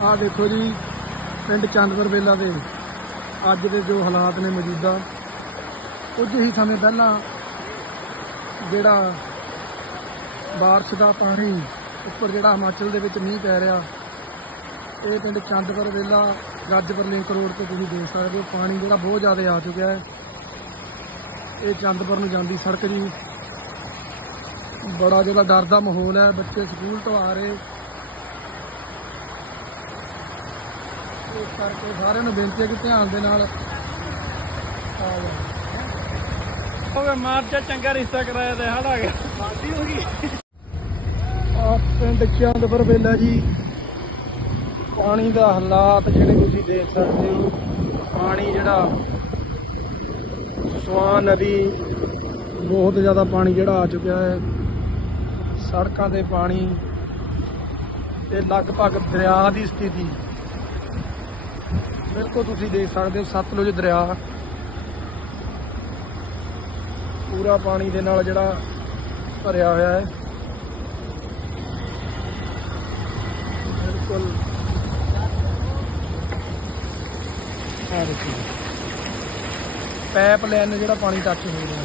ਆਹ ਦੇਖੋ ਜੀ, ਪਿੰਡ ਚੰਦਪੁਰ ਵੇਲਾ ਦੇ। ਅੱਜ ਦੇ ਜੋ ਹਾਲਾਤ ਨੇ ਮੌਜੂਦਾ, ਕੁਝ ਹੀ ਸਮੇਂ ਪਹਿਲਾਂ ਜਿਹੜਾ ਬਾਰਿਸ਼ ਦਾ ਪਾਣੀ ਉੱਪਰ ਜਿਹੜਾ ਹਿਮਾਚਲ ਦੇ ਵਿੱਚ ਮੀਂਹ ਪੈ ਰਿਹਾ, ਇਹ ਪਿੰਡ ਚੰਦਪੁਰ ਵੇਲਾ ਗੱਜਪੁਰ ਲਿੰਕ ਰੋਡ ਤੇ ਤੁਸੀਂ ਦੇਖ ਸਕਦੇ ਹੋ, ਪਾਣੀ ਜਿਹੜਾ ਬਹੁਤ ਜ਼ਿਆਦਾ ਆ ਚੁੱਕਿਆ ਹੈ। ਇਹ ਚੰਦਪੁਰ ਨੂੰ ਜਾਂਦੀ ਸੜਕ ਜੀ। ਬੜਾ ਜਿਹੜਾ ਡਰ ਦਾ ਮਾਹੌਲ ਹੈ, ਬੱਚੇ ਸਕੂਲ ਤੋਂ ਆ ਰਹੇ। ਇਸ ਕਰਕੇ ਸਾਰਿਆਂ ਨੂੰ ਬੇਨਤੀ ਹੈ ਕਿ ਧਿਆਨ ਦੇ ਨਾਲ ਹੋਵੇ ਚੰਗਾ ਰਿਸ਼ਤਾ ਕਰਾਇਆ ਤੇ ਹੜ ਆ ਗਿਆ। ਸਾਡੀ ਹੋ ਗਈ। ਆ ਪਿੰਡ ਚੰਦਪੁਰ ਵੇਲਾ ਜੀ। ਪਾਣੀ ਦਾ ਹਾਲਾਤ ਜਿਹੜੇ ਤੁਸੀਂ ਦੇਖ ਸਕਦੇ ਹੋ ਪਾਣੀ ਜਿਹੜਾ ਸਵਾਨ ਨਦੀ ਬਹੁਤ ਜ਼ਿਆਦਾ ਪਾਣੀ ਜਿਹੜਾ ਆ ਚੁੱਕਿਆ ਹੈ। ਸੜਕਾਂ ਤੇ ਪਾਣੀ ਤੇ ਲਗਭਗ ਦਰਿਆ ਦੀ ਸਥਿਤੀ ਬਿਲਕੁਲ ਤੁਸੀਂ ਦੇਖ ਸਕਦੇ ਹੋ ਸਤਲੁਜ ਦਰਿਆ। ਪੂਰਾ ਪਾਣੀ ਦੇ ਨਾਲ ਜਿਹੜਾ ਭਰਿਆ ਹੋਇਆ ਹੈ। ਬਿਲਕੁਲ। ਆ ਦੇਖੋ ਪਾਈਪ ਲਾਈਨ ਜਿਹੜਾ ਪਾਣੀ ਟੱਚ ਹੋ ਰਿਹਾ।